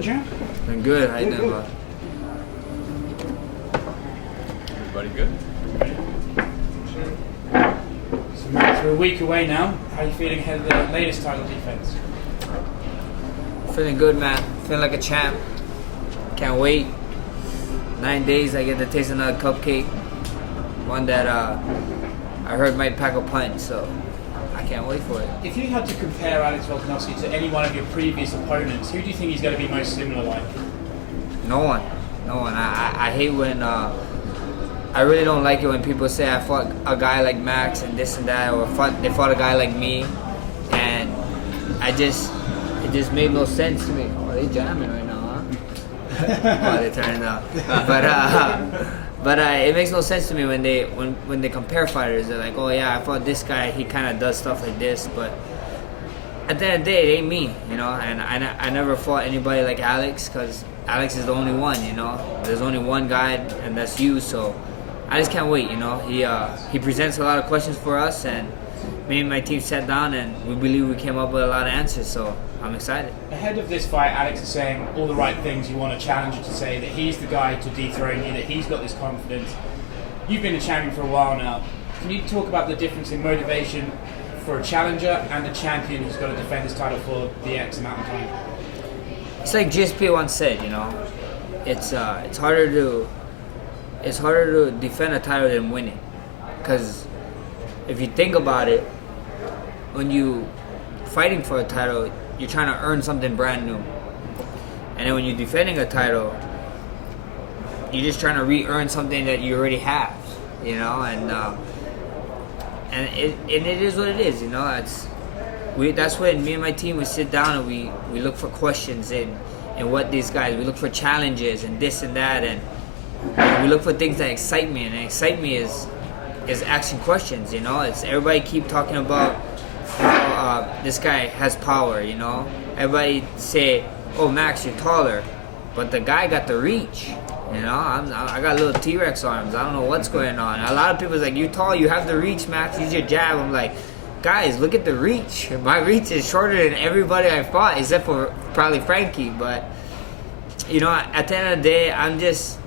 doing, champ? Been good. How you doing, bro? Everybody good? So, Max, we're a week away now. How are you feeling ahead of the latest title defense? Feeling good, man. Feeling like a champ. Can't wait. 9 days, I get to taste another cupcake. One that I heard might pack a punch, so I can't wait for it. If you had to compare Alex Volkanovski to any one of your previous opponents, who do you think he's going to be most similar like? No one. I hate when I really don't like it when people say I fought a guy like Max and this and that, or they fought a guy like me, and it just made no sense to me. Oh, they jamming right now, huh? Oh, they turning up. But it makes no sense to me when they compare fighters. They're like, oh yeah, I fought this guy. He kind of does stuff like this, but at the end of the day, it ain't me, you know. And I never fought anybody like Alex, because Alex is the only one, you know. There's only one guy, and that's you. So I just can't wait, you know. He presents a lot of questions for us, and me and my team sat down, and we believe we came up with a lot of answers. So I'm excited. Ahead of this fight, Alex is saying all the right things. You want a challenger to say that he's the guy to dethrone you, that he's got this confidence. You've been a champion for a while now. Can you talk about the difference in motivation for a challenger and a champion who's got to defend his title for the X amount of time? It's like GSP once said, you know, it's harder to defend a title than win it, because if you think about it, when you fighting for a title, you're trying to earn something brand new, and then when you're defending a title, you're just trying to re-earn something that you already have, you know, and it is what it is, you know. That's when me and my team would sit down and we look for questions in what these guys, we look for challenges and this and that, and we look for things that excite me, and excite me is asking questions, you know. It's everybody keep talking about this guy has power, you know. Everybody say, oh, Max, you're taller, but the guy got the reach, you know. I got little T-Rex arms. I don't know what's going on. A lot of people's like, you're tall, you have the reach, Max, use your jab. I'm like, guys, look at the reach. My reach is shorter than everybody I fought, except for probably Frankie. But you know, at the end of the day, I'm just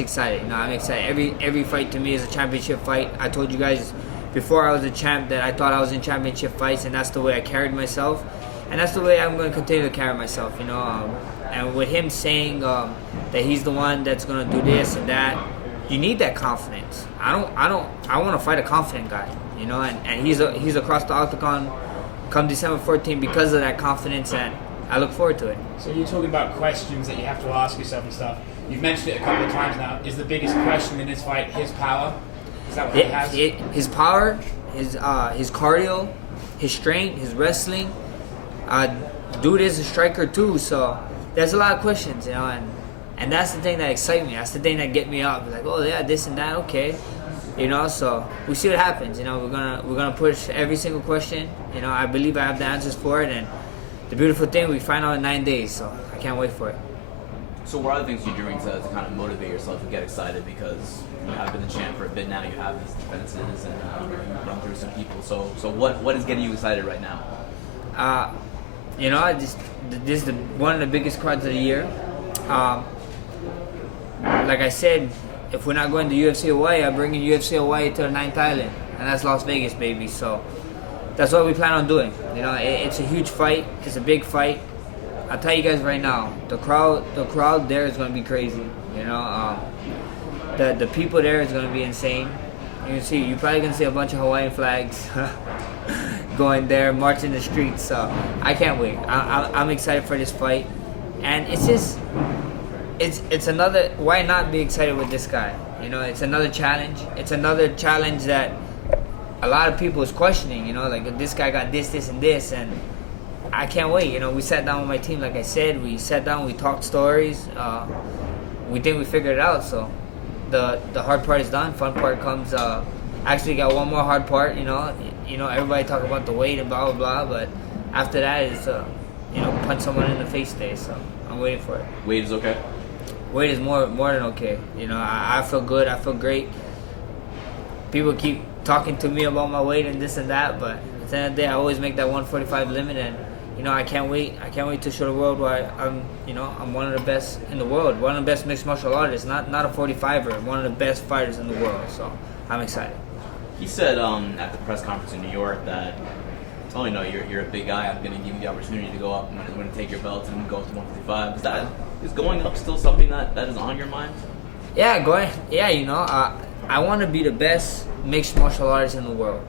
excited. You know, I'm excited. Every fight to me is a championship fight. I told you guys before I was a champ that I thought I was in championship fights, and that's the way I carried myself, and that's the way I'm going to continue to carry myself. You know, and with him saying that he's the one that's going to do this and that, you need that confidence. I want to fight a confident guy. You know, and he's across the octagon come December 14th because of that confidence, and I look forward to it. So you're talking about questions that you have to ask yourself and stuff. You've mentioned it a couple of times now. Is the biggest question in this fight his power? Is that what he has? His power, his cardio, his strength, his wrestling. Dude is a striker too, so there's a lot of questions, you know, and that's the thing that excites me. That's the thing that get me up. Like, oh yeah, this and that, okay. You know, so we see what happens. You know, we're gonna push every single question. You know, I believe I have the answers for it, and the beautiful thing, we find out in 9 days. So I can't wait for it. So what are the things you're doing to kind of motivate yourself to get excited, because you have been the champ for a bit now, you have these defenses and you run through some people. So what is getting you excited right now? You know, this is one of the biggest cards of the year. Like I said, if we're not going to UFC Hawaii, I'm bringing UFC Hawaii to the 9th island, and that's Las Vegas, baby. So that's what we plan on doing. You know, it's a huge fight. It's a big fight. I'll tell you guys right now, the crowd there is going to be crazy. You know, the people there is going to be insane. You're probably going to see a bunch of Hawaiian flags going there, marching the streets. So I can't wait. I'm excited for this fight, and it's just. It's another. Why not be excited with this guy? You know, it's another challenge. It's another challenge that a lot of people is questioning. You know, like this guy got this, and this, and I can't wait. You know, we sat down with my team. Like I said, we sat down. We talked stories. We think we figured it out. So the hard part is done. Fun part comes. Actually, got one more hard part. You know, everybody talk about the weight and blah blah blah, but after that is punch someone in the face day. So I'm waiting for it. Weight is okay. Weight is more than okay. You know, I feel good. I feel great. People keep talking to me about my weight and this and that, but at the end of the day, I always make that 145 limit, and I can't wait. I can't wait to show the world why I'm one of the best in the world, one of the best mixed martial artists, not a 45er, one of the best fighters in the world. So I'm excited. He said at the press conference in New York that, oh, you're a big guy. I'm going to give you the opportunity to go up. I'm going to take your belt and go up to 155. Is going up still something that is on your mind? Yeah, I want to be the best mixed martial artist in the world.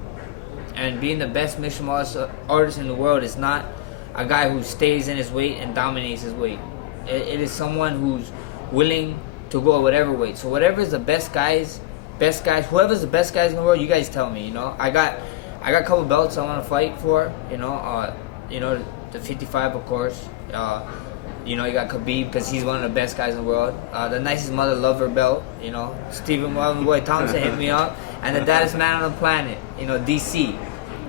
And being the best mixed martial artist in the world is not a guy who stays in his weight and dominates his weight. It is someone who's willing to go at whatever weight. So whatever is the best guys, whoever's the best guys in the world, you guys tell me. I got a couple belts I want to fight for. The 55, of course. You got Khabib because he's one of the best guys in the world. The nicest mother lover belt. Stephen Boy Thompson hit me up, and the baddest man on the planet. DC.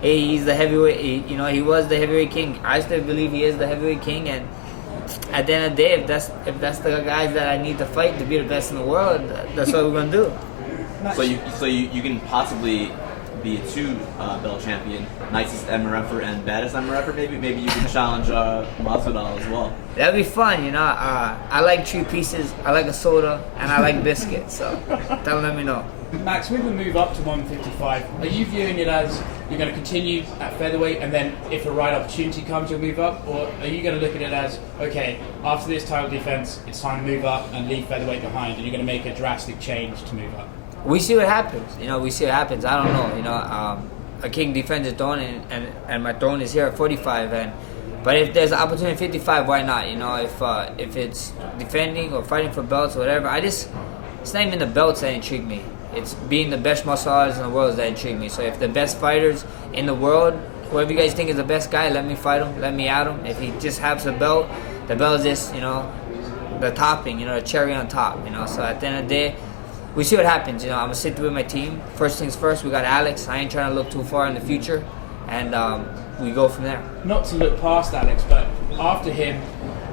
He's the heavyweight. He was the heavyweight king. I still believe he is the heavyweight king. And at the end of the day, if that's the guys that I need to fight to be the best in the world, that's what we're gonna do. So you can possibly be a two-belt champion, nicest MRFer and baddest MRFer. Maybe you can challenge Masvidal as well. That'd be fun, I like 3 pieces, I like a soda, and I like biscuits. So let me know. Max, with the move up to 155, are you viewing it as you're going to continue at featherweight and then if a right opportunity comes you'll move up, or are you going to look at it as, okay, after this title defense it's time to move up and leave featherweight behind, and you're going to make a drastic change to move up? We see what happens. We see what happens. I don't know. A king defends his throne, and my throne is here at 45. But if there's an opportunity at 55, why not? If it's defending or fighting for belts or whatever, it's not even the belts that intrigue me. It's being the best martial artist in the world that intrigue me. So if the best fighters in the world, whoever you guys think is the best guy, let me fight him. Let me at him. If he just has the belt is just the topping, the cherry on top. So at the end of the day, we see what happens. I'm gonna sit through with my team. First things first, we got Alex. I ain't trying to look too far in the future, and we go from there. Not to look past Alex, but after him,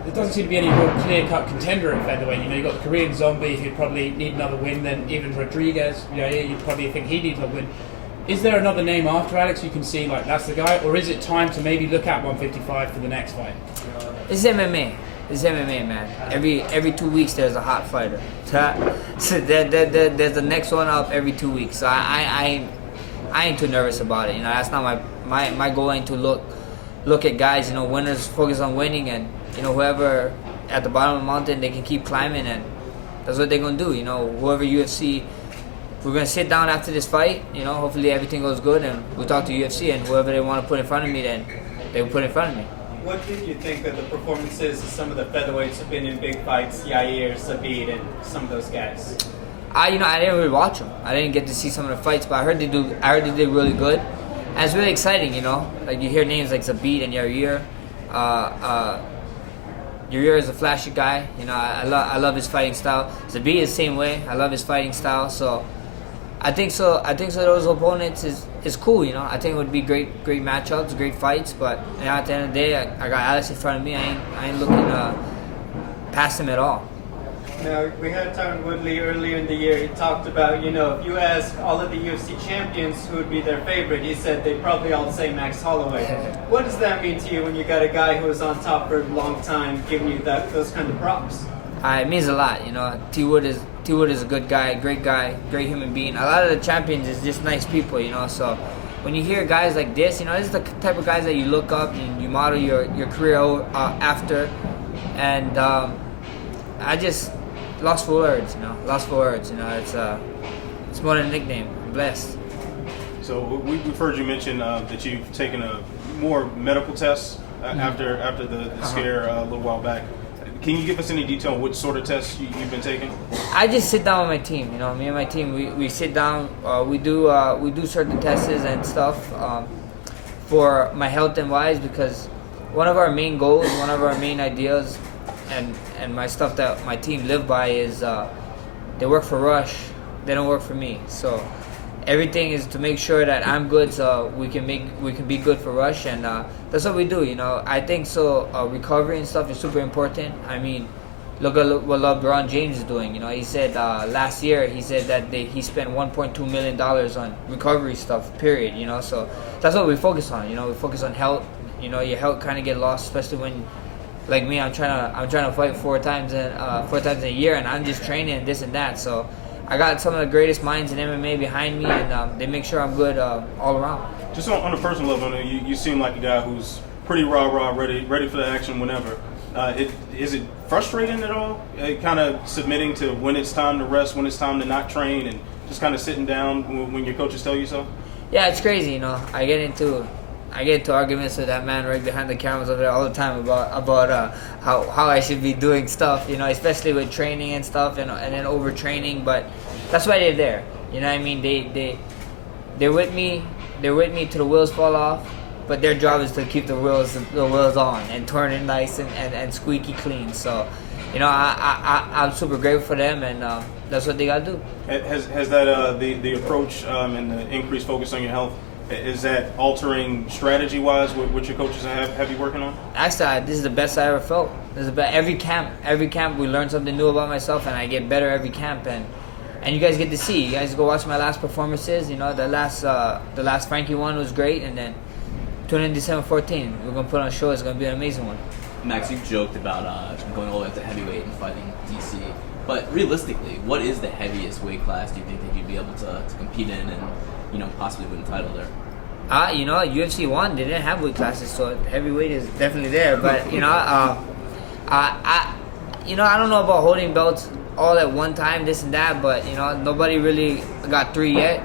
there doesn't seem to be any real clear-cut contender at featherweight. You've got the Korean Zombie who'd probably need another win. Then even Rodriguez, you'd probably think he needs a win. Is there another name after Alex you can see like that's the guy, or is it time to maybe look at 155 for the next fight? It's MMA. It's MMA, man. Every 2 weeks there's a hot fighter. So there's the next one up every 2 weeks. So I ain't too nervous about it. That's not my goal. Ain't to look at guys. Winners focus on winning, and whoever at the bottom of the mountain, they can keep climbing, and that's what they're gonna do. Whoever UFC, we're gonna sit down after this fight. Hopefully everything goes good, and we talk to UFC, and whoever they want to put in front of me, then they will put in front of me. What did you think of the performances of some of the featherweights who've been in big fights, Yair, Sabit, and some of those guys? I didn't really watch them. I didn't get to see some of the fights, but I heard they did really good, and it's really exciting. Like you hear names like Sabit and Yair. Yair is a flashy guy. I love his fighting style. Zabit is the same way. I love his fighting style. So I think those opponents is cool. I think it would be great matchups, great fights. But at the end of the day, I got Alex in front of me. I ain't looking past him at all. Now, we had Tyron Woodley earlier in the year. He talked about, if you ask all of the UFC champions who would be their favorite, he said they'd probably all say Max Holloway. What does that mean to you when you got a guy who was on top for a long time giving you those kind of props? It means a lot. T Wood is a good guy, great human being. A lot of the champions is just nice people. So when you hear guys like this, this is the type of guys that you look up and you model your career after. And I just lost for words. It's more than a nickname. I'm blessed. So we've heard you mention that you've taken a more medical tests after the scare a little while back. Can you give us any detail on what sort of tests you've been taking? I just sit down with my team. Me and my team, we sit down. We do certain tests and stuff for my health and wise, because one of our main goals, one of our main ideas, and my stuff that my team live by is they work for Rush, they don't work for me. So everything is to make sure that I'm good, so we can be good for Rush, and that's what we do. I think so. Recovery and stuff is super important. I mean, look at what LeBron James is doing. He said last year he said that he spent $1.2 million on recovery stuff. Period. So that's what we focus on. We focus on health You know, your health kind of get lost, especially when, like me, I'm trying to fight four times in a year, and I'm just training and this and that. So I got some of the greatest minds in MMA behind me, and they make sure I'm good all around. Just on a personal level, you seem like a guy who's pretty rah-rah, ready for the action whenever. Is it frustrating at all, kind of submitting to when it's time to rest, when it's time to not train, and just kind of sitting down when your coaches tell you so? Yeah, it's crazy, you know. I get into arguments with that man right behind the cameras over there all the time about how I should be doing stuff, you know, especially with training and stuff, and then overtraining. But that's why they're there, you know what I mean? They're with me till the wheels fall off. But their job is to keep the wheels on and turn it nice and squeaky clean. So, you know, I'm super grateful for them, and that's what they got to do. Has that the approach and the increased focus on your health, is that altering strategy-wise what your coaches have you working on? Actually, this is the best I ever felt. This is every camp we learn something new about myself, and I get better every camp. And you guys get to see. You guys go watch my last performances. You know, the last Frankie one was great, and then tune in December 14th. We're going to put on a show. It's going to be an amazing one. Max, you've joked about going all the way up to heavyweight and fighting DC. But realistically, what is the heaviest weight class do you think that you'd be able to compete in and, you know, possibly win a title there? You know, UFC 1, they didn't have weight classes, so heavyweight is definitely there. But, you know, I don't know about holding belts all at one time, this and that, but, you know, nobody really got 3 yet.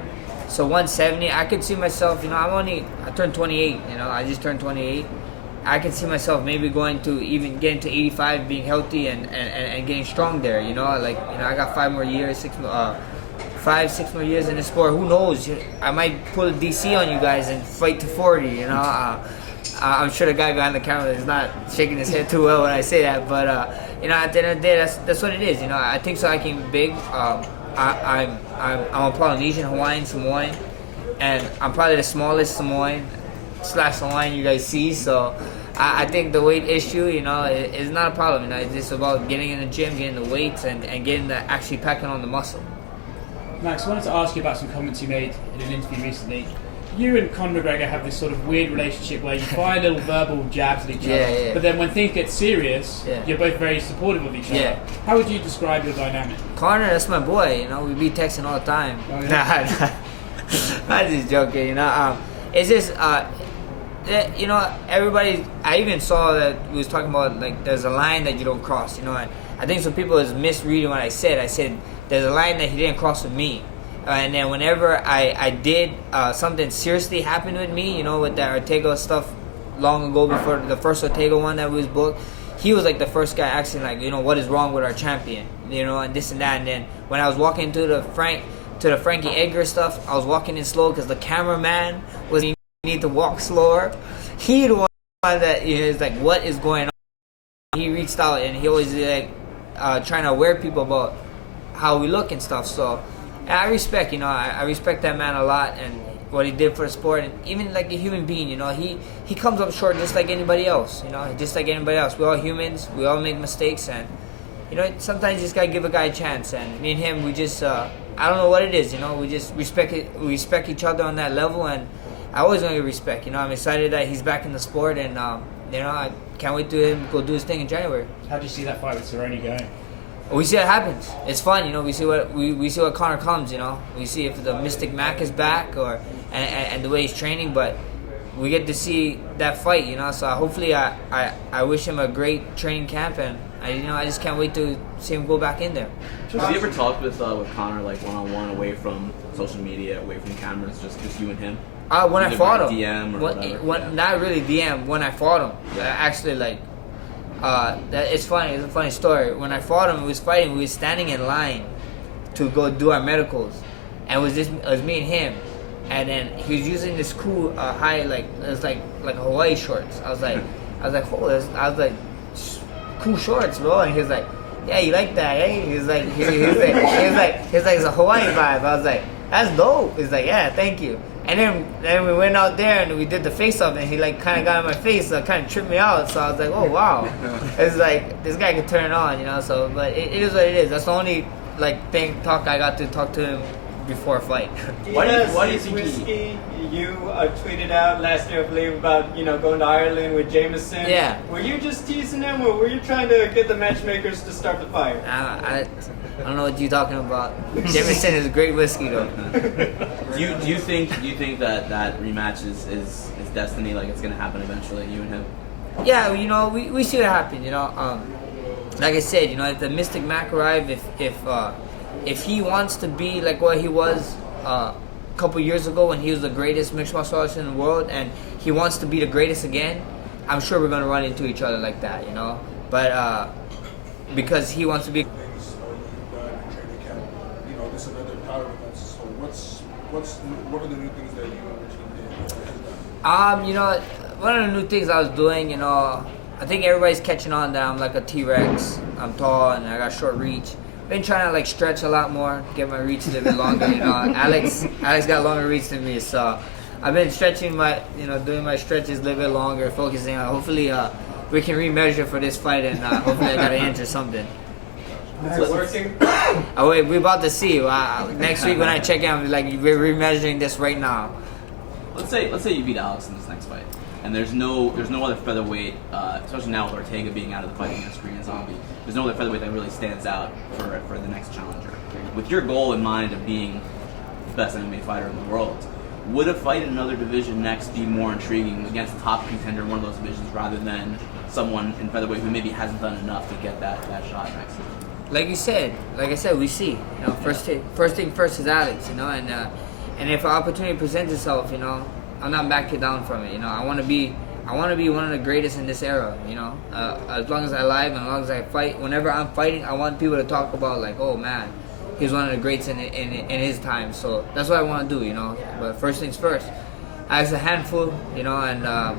So 170, I could see myself, you know, I turned 28, you know, I just turned 28. I could see myself maybe going to even getting to 85, being healthy and getting strong there, you know, like, you know, I got 5 more years, 6 more years in the sport. Who knows? I might pull a DC on you guys and fight to 40, you know. I'm sure the guy behind the camera is not shaking his head too well when I say that, but, you know, at the end of the day, that's what it is, you know. I think so I came big. I'm a Polynesian, Hawaiian, Samoan, and I'm probably the smallest Samoan/Hawaiian you guys see. So I think the weight issue, you know, is not a problem. You know, it's just about getting in the gym, getting the weights, and getting actually packing on the muscle. Max, I wanted to ask you about some comments you made in an interview recently. You and Conor McGregor have this sort of weird relationship where you fire little verbal jabs at each other, yeah. but then when things get serious, you're both very supportive of each other. Yeah. How would you describe your dynamic? Conor, that's my boy. You know, we be texting all the time. Oh, yeah. I'm just joking. You know, it's just you know, everybody. I even saw that we was talking about, like, there's a line that you don't cross. You know, and I think some people is misreading what I said. I said there's a line that he didn't cross with me. And then whenever I did something seriously happen with me, you know, with that Ortega stuff long ago, before the first Ortega one that was booked, he was like the first guy asking, like, you know, what is wrong with our champion, you know, and this and that. And then when I was walking to the Frankie Edgar stuff, I was walking in slow because the cameraman was, you need to walk slower. He the one that is like, what is going on? He reached out and he always like trying to aware people about how we look and stuff. So I respect, you know, I respect that man a lot and what he did for the sport, and even like a human being, you know, he comes up short just like anybody else, you know, just like anybody else. We're all humans, we all make mistakes, and, you know, sometimes you just gotta give a guy a chance. And me and him, we just, I don't know what it is, you know, we just respect each other on that level, and I always want to get respect, you know. I'm excited that he's back in the sport, and, you know, I can't wait to him go do his thing in January. How do you see that fight with Cerrone going? We see what happens. It's fun, you know. We see what Conor comes, you know. We see if the Mystic Mac is back, or and the way he's training. But we get to see that fight, you know. So hopefully, I wish him a great training camp, and I just can't wait to see him go back in there. Have you ever talked with Conor, like, one-on-one, away from social media, away from cameras, just you and him? When I fought him, DM or whatever? Not really DM. When I fought him, actually, like. It's funny. It's a funny story. When I fought him, we was standing in line to go do our medicals, and it was me and him, and then he was using this cool high, like, it was like Hawaii shorts. I was like, cool shorts, bro. And he was like, yeah, you like that, eh? He was like, it's a Hawaiian vibe. I was like, that's dope. He's like, yeah, thank you. And then we went out there and we did the face-off, and he like kind of got in my face, so it kind of tripped me out. So I was like, oh wow, it's like this guy can turn it on, you know. So, but it is what it is. That's the only talk I got to talk to him before a fight. Why do you Yes, think he- whiskey. You tweeted out last year, I believe, about going to Ireland with Jameson. Yeah. Were you just teasing him, or were you trying to get the matchmakers to start the fire? I don't know what you're talking about. Jameson is a great whiskey though. Do you think that rematch is destiny? Like it's gonna happen eventually, you and him? Yeah, we see what happens. Like I said, if the Mystic Mac arrive, if he wants to be like what he was a couple years ago when he was the greatest mixed martial artist in the world, and he wants to be the greatest again, I'm sure we're gonna run into each other like that, But because he wants to be. This is another power event. So what are the new things that you and your team did? One of the new things I was doing, I think everybody's catching on that I'm like a T-Rex. I'm tall and I got short reach. Been trying to like stretch a lot more, get my reach a little bit longer. Alex got longer reach than me, so I've been stretching my, doing my stretches a little bit longer, focusing on. Hopefully, we can remeasure for this fight, and hopefully I got to answer something. Is it working? Oh wait, we're about to see. Next week when I check in, I'm like, we're remeasuring this right now. Let's say you beat Alex in this next fight, and there's no other featherweight, especially now with Ortega being out of the fighting industry and Zombie. There's no other featherweight that really stands out for the next challenger. With your goal in mind of being the best MMA fighter in the world, would a fight in another division next be more intriguing against a top contender in one of those divisions rather than someone in featherweight who maybe hasn't done enough to get that shot next? Like I said, we see. First thing first is Alex. And if an opportunity presents itself, I'm not backing down from it. I want to be one of the greatest in this era. As long as I live and as long as I fight, whenever I'm fighting, I want people to talk about like, oh man, he's one of the greats in his time. So that's what I want to do. But first things first. As a handful, and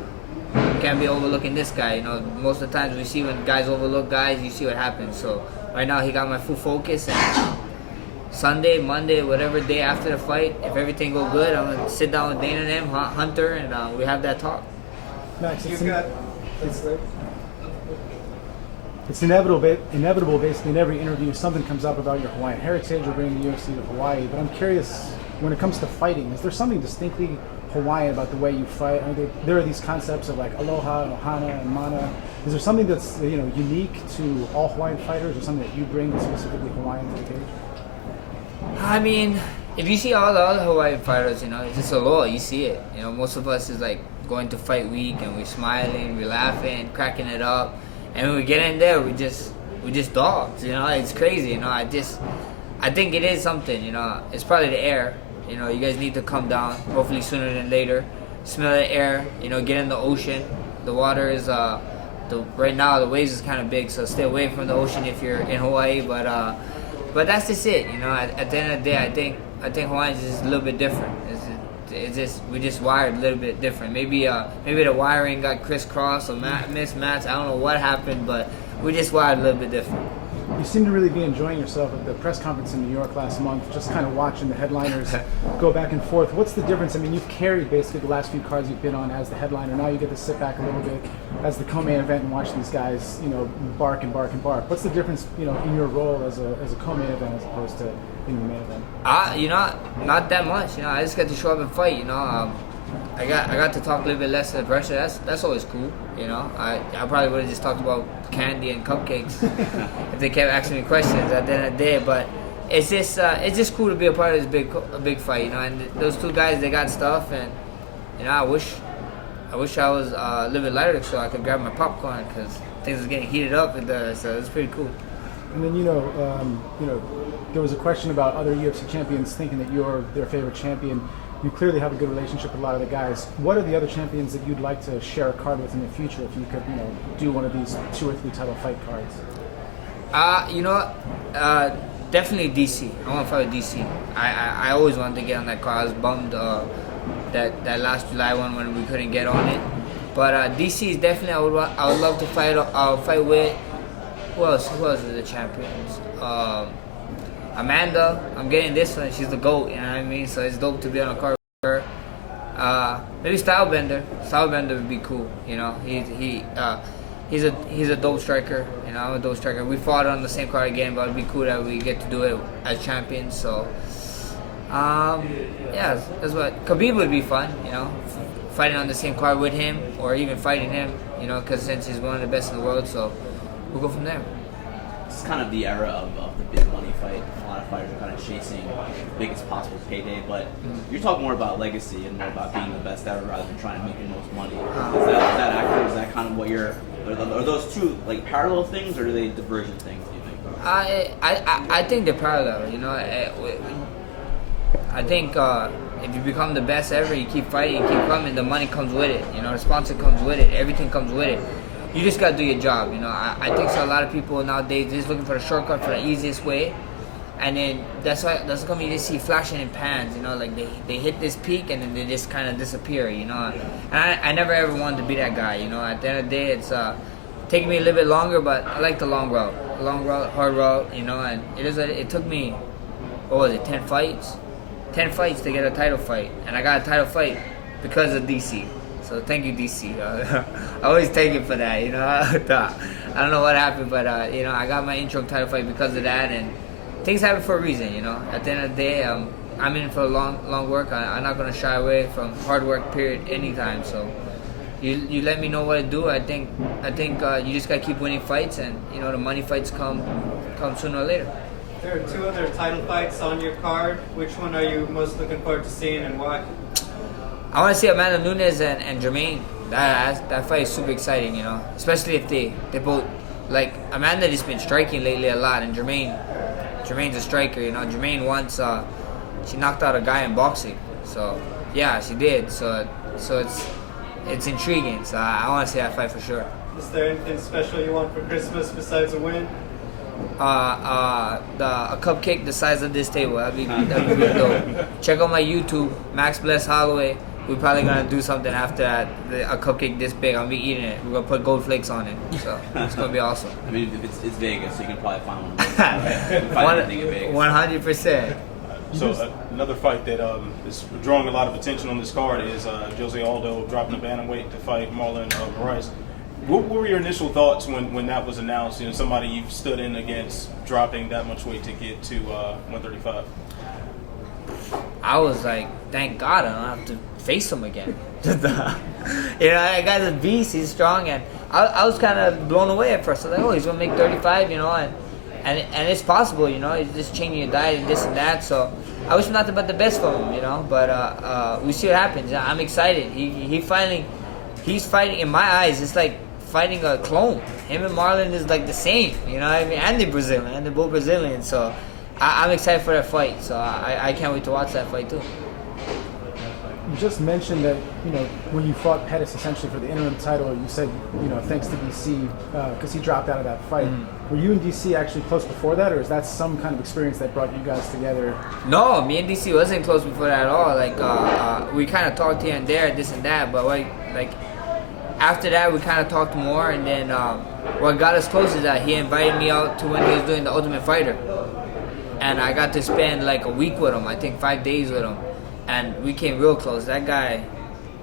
can't be overlooking this guy. Most of the times we see when guys overlook guys, you see what happens. So right now he got my full focus, and Sunday, Monday, whatever day after the fight, if everything go good, I'm gonna sit down with Dana and them, Hunter, and we have that talk. Max, You got. it's inevitable basically in every interview something comes up about your Hawaiian heritage or bringing the UFC to Hawaii. But I'm curious, when it comes to fighting, is there something distinctly Hawaiian about the way you fight? There are these concepts of like aloha, and ohana, and mana. Is there something that's unique to all Hawaiian fighters, or something that you bring that's specifically Hawaiian to the cage? I mean, if you see all the other Hawaiian fighters, it's just aloha. You see it. Most of us is like going to fight week and we're smiling, we're laughing, cracking it up, and when we get in there, we just dogs. It's crazy. I think it is something. It's probably the air. You guys need to come down, hopefully sooner than later. Smell the air, get in the ocean. The water is, right now the waves is kind of big, so stay away from the ocean if you're in Hawaii. But that's just it, At the end of the day, I think Hawaiians is just a little bit different. We just wired a little bit different. Maybe the wiring got crisscrossed or mismatched. I don't know what happened, but we just wired a little bit different. You seem to really be enjoying yourself at the press conference in New York last month, just kind of watching the headliners go back and forth. What's the difference? I mean, you've carried basically the last few cards you've been on as the headliner. Now you get to sit back a little bit as the co-main event and watch these guys, bark and bark and bark. What's the difference, in your role as a co-main event as opposed to in the main event? Not that much. I just get to show up and fight. I got to talk a little bit less of the pressure. That's always cool. I probably would have just talked about candy and cupcakes if they kept asking me questions at the end of the day. But it's just cool to be a part of this big fight. And those two guys, they got stuff, and I wish I was a little bit lighter so I could grab my popcorn because things was getting heated up, so it's pretty cool. And then there was a question about other UFC champions thinking that you're their favorite champion. You clearly have a good relationship with a lot of the guys. What are the other champions that you'd like to share a card with in the future if you could, do one of these 2 or 3 title fight cards? Definitely DC. I want to fight with DC. I always wanted to get on that card. I was bummed that last July one when we couldn't get on it. But DC is definitely I would love to fight. I'll fight with who else? Who else is the champions? Amanda, I'm getting this one. She's the GOAT, you know what I mean? So it's dope to be on a card with her. Maybe Stylebender. Stylebender would be cool, He's a dope striker, I'm a dope striker. We fought on the same card again, but it'd be cool that we get to do it as champions. So Yeah, that's what Khabib would be fun, you know, fighting on the same card with him or even fighting him, you know, because since he's one of the best in the world, so we'll go from there. It's kind of the era of the big money fight. A lot of fighters are kind of chasing the biggest possible payday, but you're talking more about legacy and more about being the best ever rather than trying to make the most money. Is that accurate? Is that kind of what you're? Are those two like parallel things, or are they divergent things? Do you think? I think they're parallel. You know, I think if you become the best ever, you keep fighting, you keep coming, the money comes with it. You know, the sponsor comes with it, everything comes with it. You just gotta do your job. You know, I think so. A lot of people nowadays just looking for the shortcut, for the easiest way, and then that's come you just see flashing in pans. You know, like they hit this peak and then they just kind of disappear. You know, and I never ever wanted to be that guy. You know, at the end of the day, it's taking me a little bit longer, but I like the long route, hard route. You know, and it took me, what was it, 10 fights? 10 fights to get a title fight, and I got a title fight because of DC. So thank you, DC. I always take it for that, you know. I don't know what happened, but you know, I got my intro title fight because of that, and things happen for a reason, you know. At the end of the day, I'm in for a long work. I'm not gonna shy away from hard work, period, anytime. So you let me know what to do. I think you just gotta keep winning fights, and you know the money fights come sooner or later. There are 2 other title fights on your card. Which one are you most looking forward to seeing, and why? I want to see Amanda Nunes and Jermaine. That fight is super exciting, you know. Especially if they both, like, Amanda just been striking lately a lot, and Jermaine's a striker, you know. Jermaine once she knocked out a guy in boxing, so yeah, she did. So it's intriguing. So I want to see that fight for sure. Is there anything special you want for Christmas besides a win? A cupcake the size of this table. That'd be really dope. Check out my YouTube, Max Bless Holloway. We're probably gonna do something after that. A cupcake this big, I'll be eating it. We're gonna put gold flakes on it, so it's gonna be awesome. I mean, if it's Vegas, so you can probably find one. 100%. So another fight that is drawing a lot of attention on this card is Jose Aldo dropping the bantamweight to fight Marlon Moraes. What were your initial thoughts when that was announced? You know, somebody you've stood in against dropping that much weight to get to 135. I was like, thank God I don't have to face him again. You know, that guy's a beast. He's strong, and I was kind of blown away at first. I was like, oh, he's gonna make 35, you know, and it's possible, you know. He's just changing your diet and this and that. So I wish nothing but the best for him, you know. But we see what happens. I'm excited. He's fighting. In my eyes, it's like fighting a clone. Him and Marlon is like the same, you know what I mean? And they're Brazilian, and they're both Brazilian. So I'm excited for that fight. So I can't wait to watch that fight too. You just mentioned that, you know, when you fought Pettis essentially for the interim title, you said, you know, thanks to DC because he dropped out of that fight. Were you and DC actually close before that, or is that some kind of experience that brought you guys together? No, me and DC wasn't close before that at all. Like we kind of talked here and there, this and that, but like after that we kind of talked more, and then what got us close is that he invited me out to when he was doing the Ultimate Fighter, and I got to spend like a week with him. I think 5 days with him. And we came real close. That guy,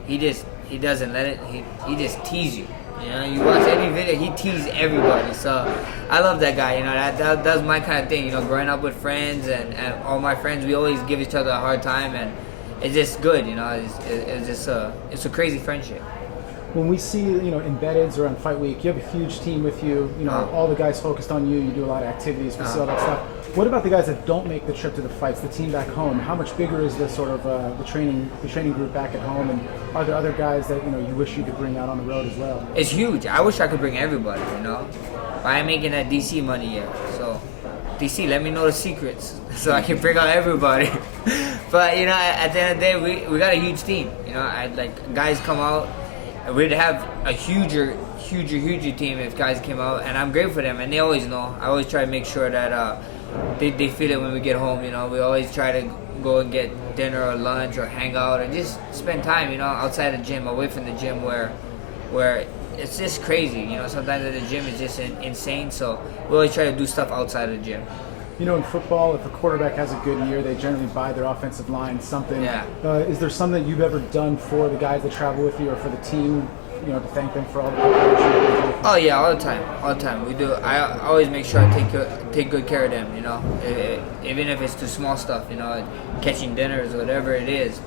he doesn't let it. He just tease you. You know, you watch any video, he teases everybody. So I love that guy. You know, that's my kind of thing. You know, growing up with friends and all my friends, we always give each other a hard time, and it's just good. You know, it's just it's a crazy friendship. When we see, you know, embeddeds or on Fight Week, you have a huge team with you. You know, all the guys focused on you. You do a lot of activities. We see all that stuff. What about the guys that don't make the trip to the fights, the team back home? How much bigger is the sort of the training group back at home? And are there other guys that, you know, you wish you could bring out on the road as well? It's huge. I wish I could bring everybody, you know. I ain't making that DC money yet. So, DC, let me know the secrets so I can bring out everybody. But, you know, at the end of the day, we got a huge team. You know, like guys come out. We'd have a huger team if guys came out, and I'm grateful for them, and they always know. I always try to make sure that they feel it when we get home, you know. We always try to go and get dinner or lunch or hang out and just spend time, you know, outside the gym, away from the gym where it's just crazy, you know. Sometimes at the gym it's just insane, so we always try to do stuff outside of the gym. You know, in football, if a quarterback has a good year, they generally buy their offensive line something. Yeah. Is there something that you've ever done for the guys that travel with you or for the team to thank them for all the preparation that they do? Oh yeah, all the time. We do. I always make sure I take good care of them. Even if it's the small stuff, catching dinners or whatever it is.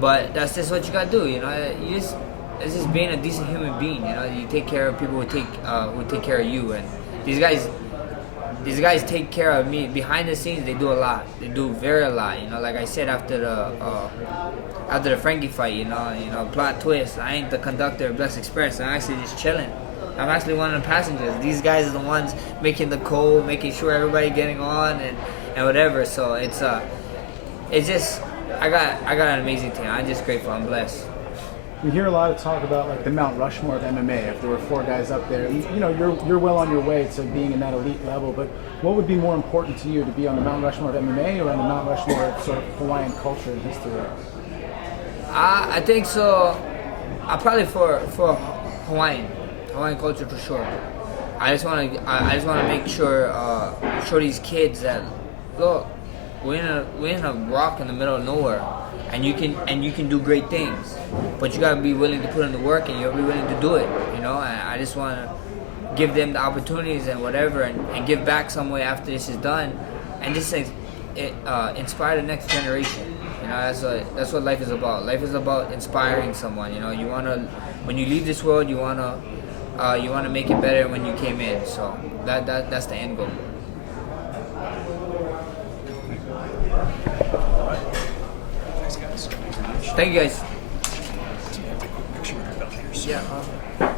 But that's just what you gotta do. It's just being a decent human being. You take care of people who take care of you, and these guys take care of me behind the scenes. They do a lot. They do a lot. Like I said after the Frankie fight, plot twist. I ain't the conductor of Blessed Express. I'm actually just chilling. I'm actually one of the passengers. These guys are the ones making the code, making sure everybody getting on and whatever. So it's just I got an amazing team. I'm just grateful. I'm blessed. We hear a lot of talk about like the Mount Rushmore of MMA. If there were 4 guys up there, you're well on your way to being in that elite level. But what would be more important to you, to be on the Mount Rushmore of MMA or on the Mount Rushmore of sort of Hawaiian culture and history? I think so. Probably for Hawaiian culture for sure. I just want to make sure show these kids that look, we're in a rock in the middle of nowhere, and you can do great things, but you gotta be willing to put in the work, and you'll be willing to do it. And I just want to give them the opportunities and whatever, and give back some way after this is done, and just inspire the next generation. That's what life is about. Life is about inspiring someone. You wanna, when you leave this world, you wanna make it better when you came in. So that's the end goal. Thanks, guys. Thank you guys. Do you have a quick picture of your belt here? Yeah.